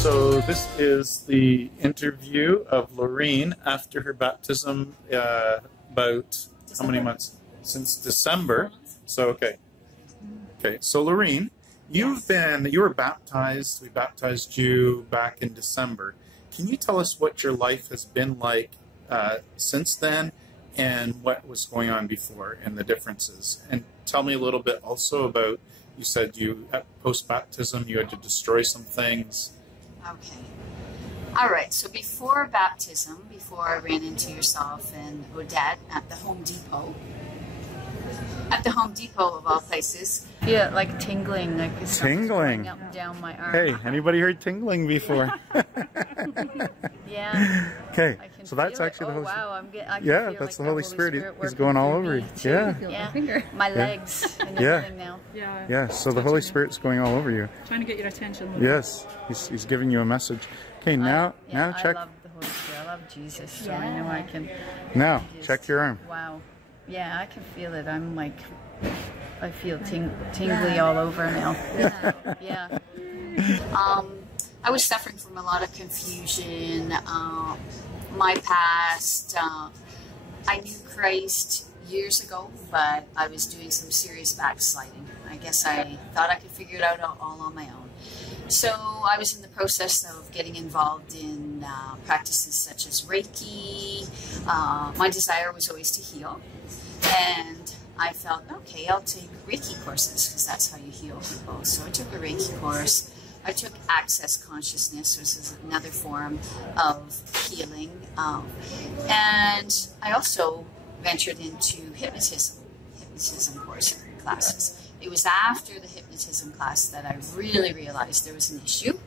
So this is the interview of Laurene after her baptism about how many months? Since December. So, okay. So Laurene, you were baptized, we baptized you back in December. Can you tell us what your life has been like since then and what was going on before and the differences? And tell me a little bit also about, you said at post-baptism you had to destroy some things. Okay. All right. So before baptism, before I ran into yourself and Odette at the Home Depot, of all places. Yeah, like tingling, like it's tingling up and down my arm. Hey, anybody heard tingling before? Yeah. Okay, so that's actually the Holy Spirit. Wow, yeah, that's like the Holy Spirit. He's going all over you. Yeah. My legs and everything now. Yeah. So the Holy Spirit's going all over you. Trying to get your attention. Yes, he's giving you a message. Okay, now check. I love the Holy Spirit. I love Jesus, so I know I can. Now check your arm. Wow. Yeah, I can feel it. I'm like, I feel tingly all over now. Yeah. I was suffering from a lot of confusion. My past, I knew Christ years ago, but I was doing some serious backsliding. I guess I thought I could figure it out all on my own. So I was in the process of getting involved in practices such as Reiki. My desire was always to heal. And I felt, okay, I'll take Reiki courses because that's how you heal people. So I took a Reiki course. I took Access Consciousness, which is another form of healing. And I also ventured into hypnotism classes. It was after the hypnotism class that I really realized there was an issue.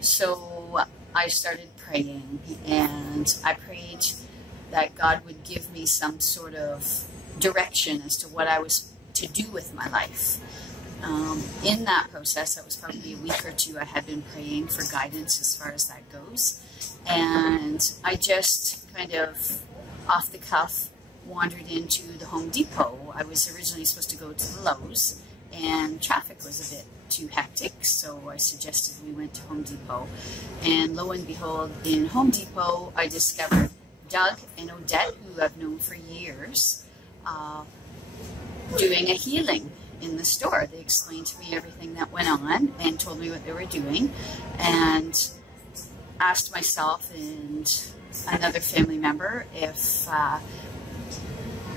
So I started praying, and I prayed that God would give me some sort of direction as to what I was to do with my life. In that process, that was probably a week or two, I had been praying for guidance as far as that goes. And I just kind of, off the cuff, wandered into the Home Depot. I was originally supposed to go to the Lowe's, and traffic was a bit too hectic, so I suggested we went to Home Depot. And lo and behold, in Home Depot, I discovered Doug and Odette, who I've known for years, doing a healing in the store. They explained to me everything that went on and told me what they were doing, and asked myself and another family member if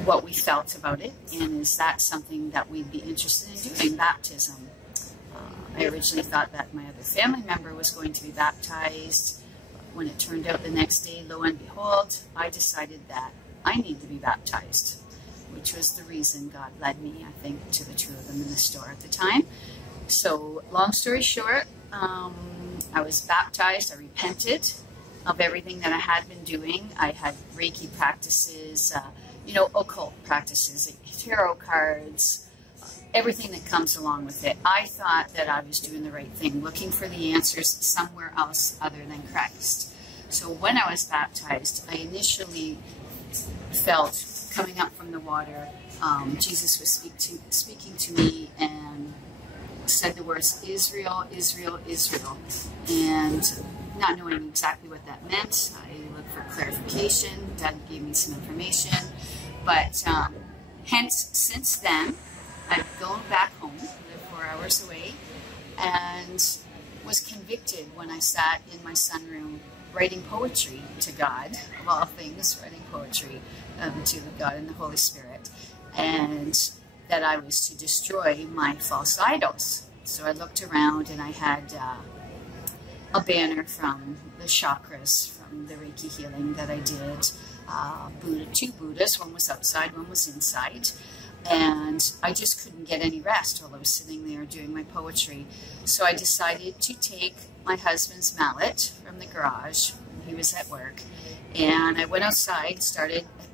what we felt about it, and is that something that we'd be interested in doing, baptism. I originally thought that my other family member was going to be baptized. When it turned out the next day, lo and behold, I decided that I need to be baptized, which was the reason God led me, I think, to the two of them in the store at the time. So, long story short, I was baptized. I repented of everything that I had been doing. I had Reiki practices, occult practices, tarot cards, everything that comes along with it. I thought that I was doing the right thing, looking for the answers somewhere else other than Christ. So when I was baptized, I initially felt, coming up from the water, Jesus was speaking to me and said the words, Israel, Israel, Israel. And not knowing exactly what that meant, I looked for clarification. Dad gave me some information. But hence, since then, I've gone back home, lived 4 hours away, and was convicted when I sat in my sunroom writing poetry to God, of all things, writing poetry to God and the Holy Spirit, and that I was to destroy my false idols. So I looked around and I had a banner from the chakras, from the Reiki healing that I did, two Buddhas, one was outside, one was inside. And I just couldn't get any rest while I was sitting there doing my poetry. So I decided to take my husband's mallet from the garage when he was at work, and I went outside,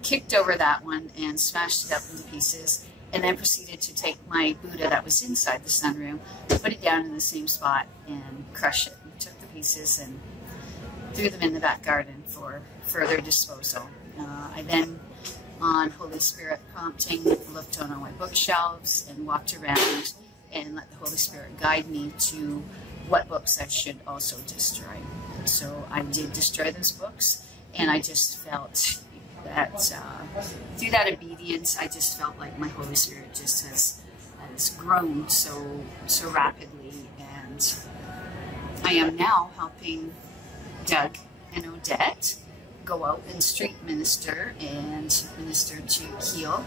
kicked over that one and smashed it up into pieces, and then proceeded to take my Buddha that was inside the sunroom, put it down in the same spot and crush it. I took the pieces and threw them in the back garden for further disposal. I then, on Holy Spirit prompting, looked on all my bookshelves and walked around and let the Holy Spirit guide me to what books I should also destroy. So I did destroy those books, and I just felt that through that obedience, I just felt like my Holy Spirit just has grown so rapidly, and I am now helping Doug and Odette go out and street minister and minister to heal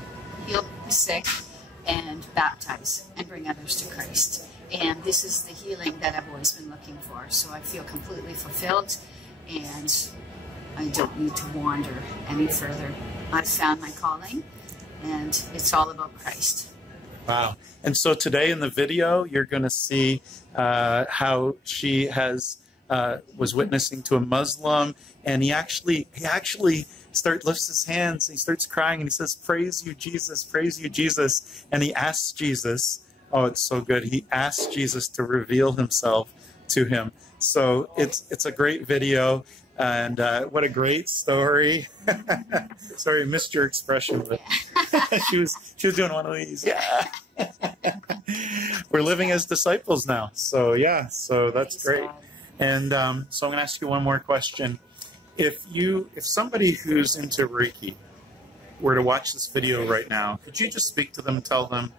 the sick and baptize and bring others to Christ. And this is the healing that I've always been looking for. So I feel completely fulfilled, and I don't need to wander any further. I've found my calling, and it's all about Christ. Wow. And so today in the video, you're going to see how she was witnessing to a Muslim, and he actually lifts his hands, and he starts crying, and he says, "Praise you, Jesus, praise you, Jesus." And he asks Jesus, oh, it's so good. He asks Jesus to reveal himself to him. So it's a great video, and what a great story. Sorry, I missed your expression, but she was doing one of these. Yeah. We're living as disciples now. So yeah, so that's great. And so I'm going to ask you one more question. If somebody who's into Reiki were to watch this video right now, could you just speak to them and tell them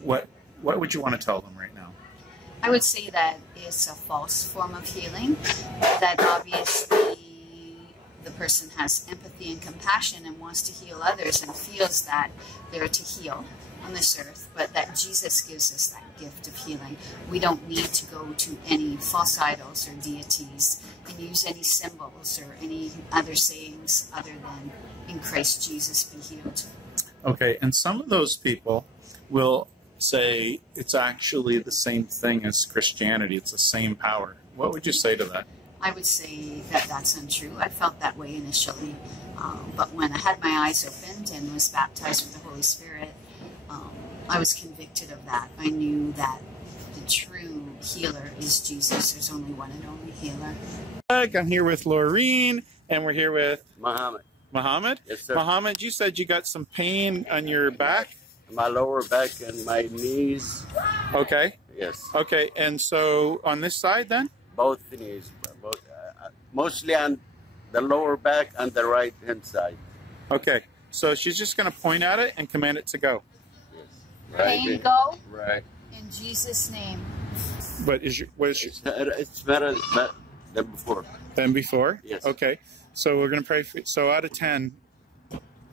what would you want to tell them right now? I would say that it's a false form of healing, that obviously the person has empathy and compassion and wants to heal others and feels that they're to heal on this earth, but that Jesus gives us that gift of healing. We don't need to go to any false idols or deities and use any symbols or any other sayings other than in Christ Jesus be healed. Okay, and some of those people will say it's actually the same thing as Christianity. It's the same power. What would you say to that? I would say that that's untrue. I felt that way initially, but when I had my eyes opened and was baptized with the Holy Spirit, I was convicted of that. I knew that the true healer is Jesus. There's only one and only healer. I'm here with Laurene, and we're here with Muhammad. Muhammad? Yes, sir. Muhammad, you said you got some pain on your back? My lower back and my knees. Okay. Yes. Okay, and so on this side then? Both knees. Mostly on the lower back and the right hand side. Okay, so she's just going to point at it and command it to go. Yes. Right. Pain go Right. in Jesus' name. But It's better than before. than before? Yes. Okay, so we're going to pray for, so out of 10,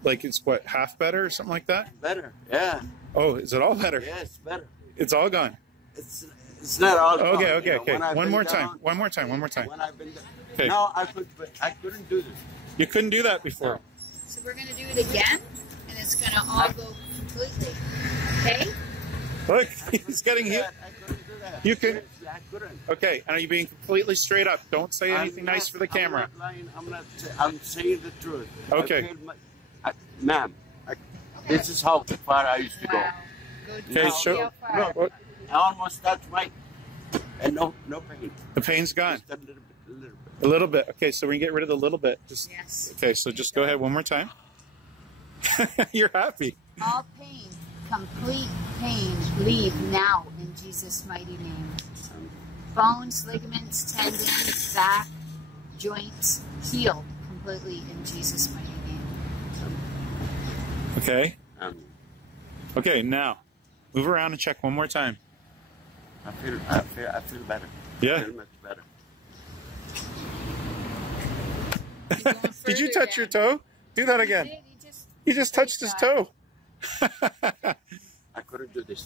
like it's what, half better or something like that? Better. Yeah. Oh, is it all better? Yeah, it's better. It's all gone. It's not all. Okay, gone, okay, okay. When I've One been more down, time. One more time. One more time. When I've been down. Okay. No, I couldn't do this. You couldn't do that before. So we're going to do it again, and it's going to all go completely. Okay? Look, he's getting hit. I couldn't do that. You can. I couldn't. Okay, and are you being completely straight up? Don't say anything nice for the camera. I'm not lying. I'm saying the truth. Okay. Ma'am, this is how far I used to go. Wow. Good. Okay, Now, show. how far? No, what- I almost touched my, and no pain. the pain's gone. Just a little bit. A little bit. Okay, so we're gonna get rid of the little bit. Just, Yes. okay, so just go ahead one more time. You're happy. All pain, complete pain, leave now in Jesus' mighty name. Bones, ligaments, tendons, back, joints, heal completely in Jesus' mighty name. Okay. Um, Okay, now move around and check one more time. I feel better. Yeah. I feel much better. Did you touch your toe? Do that again. He just touched his toe. I couldn't do this.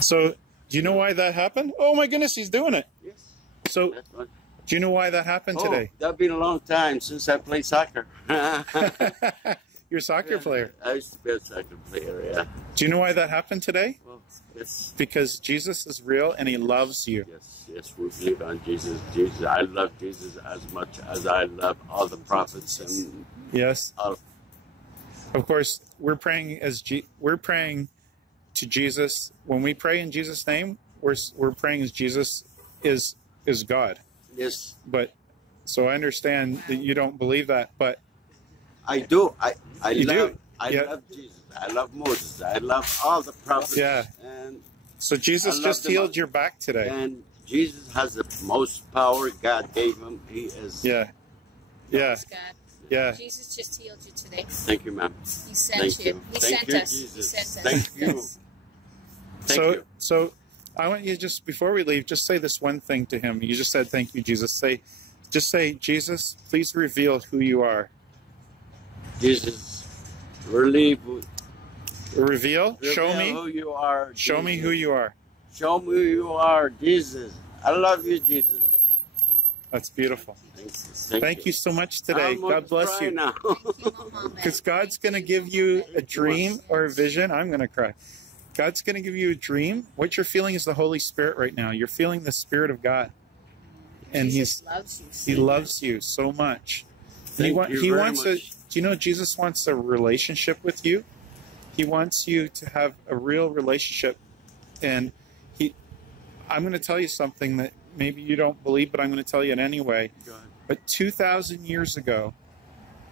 So, do you know why that happened? Oh my goodness, he's doing it. Yes. So, That's one. do you know why that happened today? That's been a long time since I played soccer. You're a soccer player. I used to be a soccer player, yeah. Do you know why that happened today? Well, yes. Because Jesus is real and he loves you. Yes, we believe on Jesus. I love Jesus as much as I love all the prophets and Yes. all. Of course, we're praying we're praying to Jesus. When we pray in Jesus' name, we're praying as Jesus is God. Yes, But so I understand that you don't believe that, but I do. I You love. do? I Yeah. love Jesus. I love Moses. I love all the prophets. Yeah. And So Jesus just healed your back today. And Jesus has the most power God gave him. He is. Yeah. Yeah. God. Yeah. Jesus just healed you today. Thank you, ma'am. He sent you. He sent us. Jesus. He sent us. Thank you. Yes. Thank you. So I want you just, before we leave, just say this one thing to him. You just said, thank you, Jesus. Just say, Jesus, please reveal who you are. Jesus, reveal. Show me who you are. Jesus. Show me who you are. Show me who you are, Jesus. I love you, Jesus. That's beautiful. Thank you so much today. God bless you. Because God's going to give you a dream or a vision. I'm going to cry. God's going to give you a dream. What you're feeling is the Holy Spirit right now. You're feeling the Spirit of God. And He loves you so much. He wants do you know Jesus wants a relationship with you? He wants you to have a real relationship. And I'm going to tell you something that maybe you don't believe, but I'm going to tell you it anyway. But 2,000 years ago,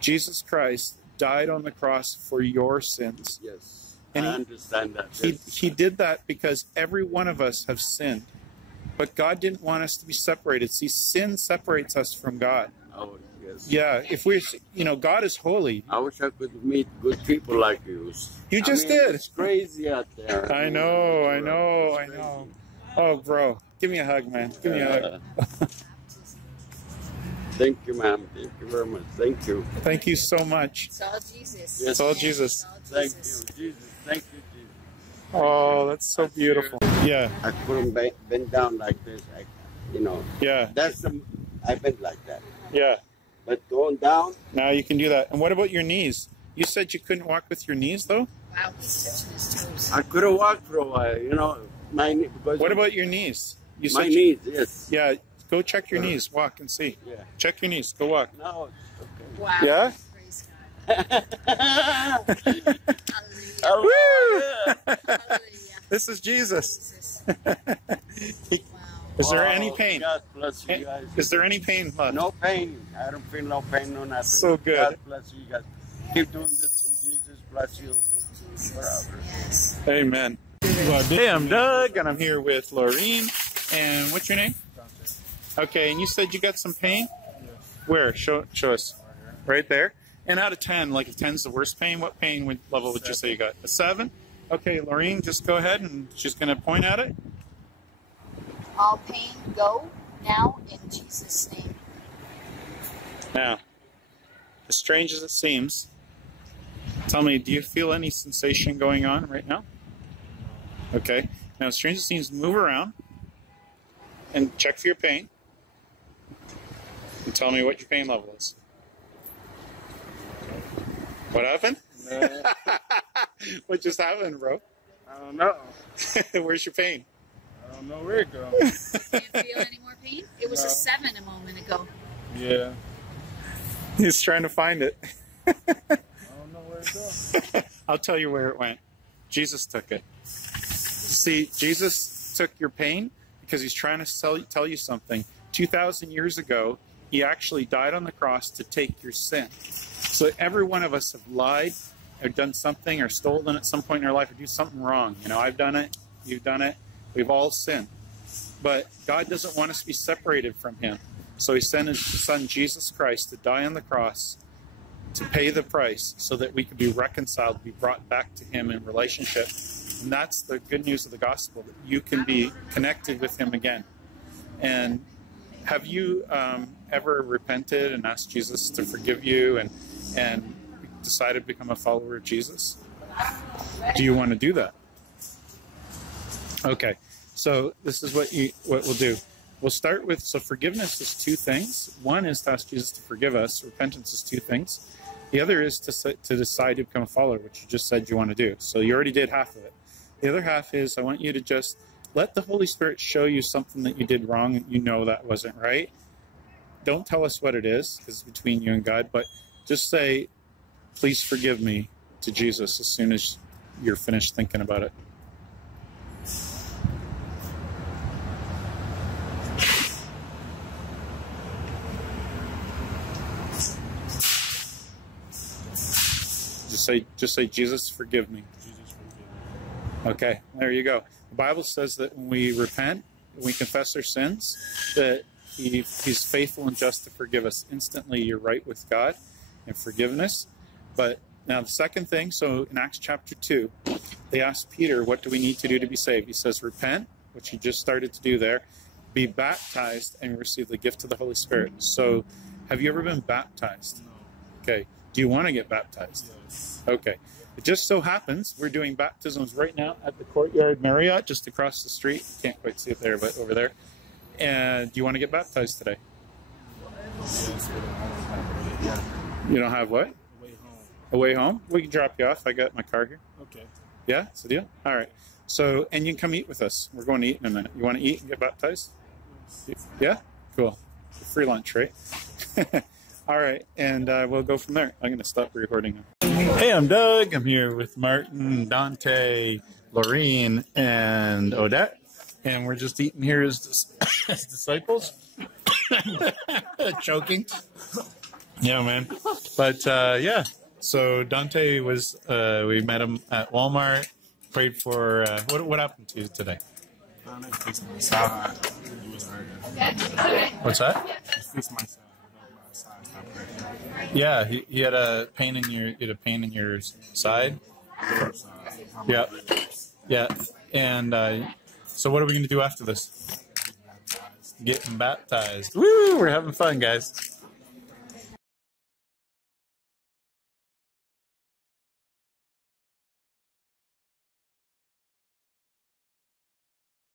Jesus Christ died on the cross for your sins. Yes, and I understand that. He did that because every one of us have sinned. But God didn't want us to be separated. See, sin separates us from God. Oh, yes. Yeah, if we're, God is holy. I wish I could meet good people like you. You just did. It's crazy out there. I know. Oh, bro. Give me a hug, man. Give me a hug. Thank you, ma'am. Thank you very much. Thank you. Thank you so much. It's all Jesus. Yes. It's all Jesus. Thank you, Jesus. Thank you, Jesus. Oh, that's so beautiful. Yeah. I couldn't bend down like this. Yeah. I bent like that. Yeah. But going down. Now you can do that. And what about your knees? You said you couldn't walk with your knees, though? Wow, he's touching his toes. I could have walked for a while, What about your knees? You my said knees, yes. Yeah, go check your knees. Walk and see. Yeah. Check your knees. Go walk. No, it's okay. Wow. Yeah? Praise God. Hallelujah. Woo! Hallelujah. This is Jesus. Is Wow. there any pain? God bless you guys. Is there any pain left? No pain. I don't feel no pain, no nothing. So good. God bless you guys. Keep doing this and Jesus bless you forever. Yes. Amen. Hey, I'm Doug, and I'm here with Laurene. And what's your name? Okay, and you said you got some pain? Where? Show us. Right there? And out of 10, like if 10's the worst pain, what pain level would you say you got? A 7? Okay, Laurene, just go ahead, and she's going to point at it. All pain go now in Jesus' name. Now, as strange as it seems, tell me, do you feel any sensation going on right now? Okay. Now, as strange as it seems, move around and check for your pain. And tell me what your pain level is. What happened? What just happened, bro? I don't know. Where's your pain? I don't know where it goes. Can't feel any more pain? It was a 7 a moment ago. Yeah. He's trying to find it. I don't know where it goes. I'll tell you where it went. Jesus took it. See, Jesus took your pain because he's trying to tell you something. 2,000 years ago, he actually died on the cross to take your sin. So every one of us have lied, or done something, or stolen at some point in our life, or do something wrong. I've done it. You've done it. We've all sinned. But God doesn't want us to be separated from him. So he sent his son, Jesus Christ, to die on the cross, to pay the price so that we could be reconciled, be brought back to him in relationship. And that's the good news of the gospel, that you can be connected with him again. And have you ever repented and asked Jesus to forgive you and decided to become a follower of Jesus? Do you want to do that? Okay, so this is what we'll do. We'll start with, so forgiveness is 2 things. One is to ask Jesus to forgive us. Repentance is 2 things. The other is to decide to become a follower, which you just said you want to do. So you already did half of it. The other half is I want you to just let the Holy Spirit show you something that you did wrong and you know that wasn't right. Don't tell us what it is, because it's between you and God, but just say, please forgive me to Jesus as soon as you're finished thinking about it. Just say, Jesus, forgive me. Jesus, forgive me. Okay, there you go. The Bible says that when we repent, when we confess our sins, that He's faithful and just to forgive us instantly. You're right with God and forgiveness. But now the second thing, so in Acts chapter 2, they asked Peter, what do we need to do to be saved? He says, repent, which he just started to do there, be baptized, and receive the gift of the Holy Spirit. So have you ever been baptized? No. Okay. Do you want to get baptized? Yes. Okay. It just so happens we're doing baptisms right now at the Courtyard Marriott, just across the street. Can't quite see it there, but over there. And do you want to get baptized today? Yes, but I don't have it yet. You don't have what? Way home. A way home? We can drop you off. I got my car here. Okay. Yeah, it's a deal. All right. So, and you can come eat with us. We're going to eat in a minute. You want to eat and get baptized? Yeah? Cool. Free lunch, right? All right. And we'll go from there. I'm going to stop recording now. Hey, I'm Doug. I'm here with Martin, Dante, Laurene, and Odette. And we're just eating here as disciples. Choking. Yeah, man. But, yeah. So Dante was, we met him at Walmart, prayed for, what happened to you today? I don't know, fix my side. It was hurting. What's that? Fix my side. My side stopped hurting. Yeah, he had a pain in your side. Yeah. Yeah. And, so what are we going to do after this? Getting baptized. Woo! We're having fun, guys.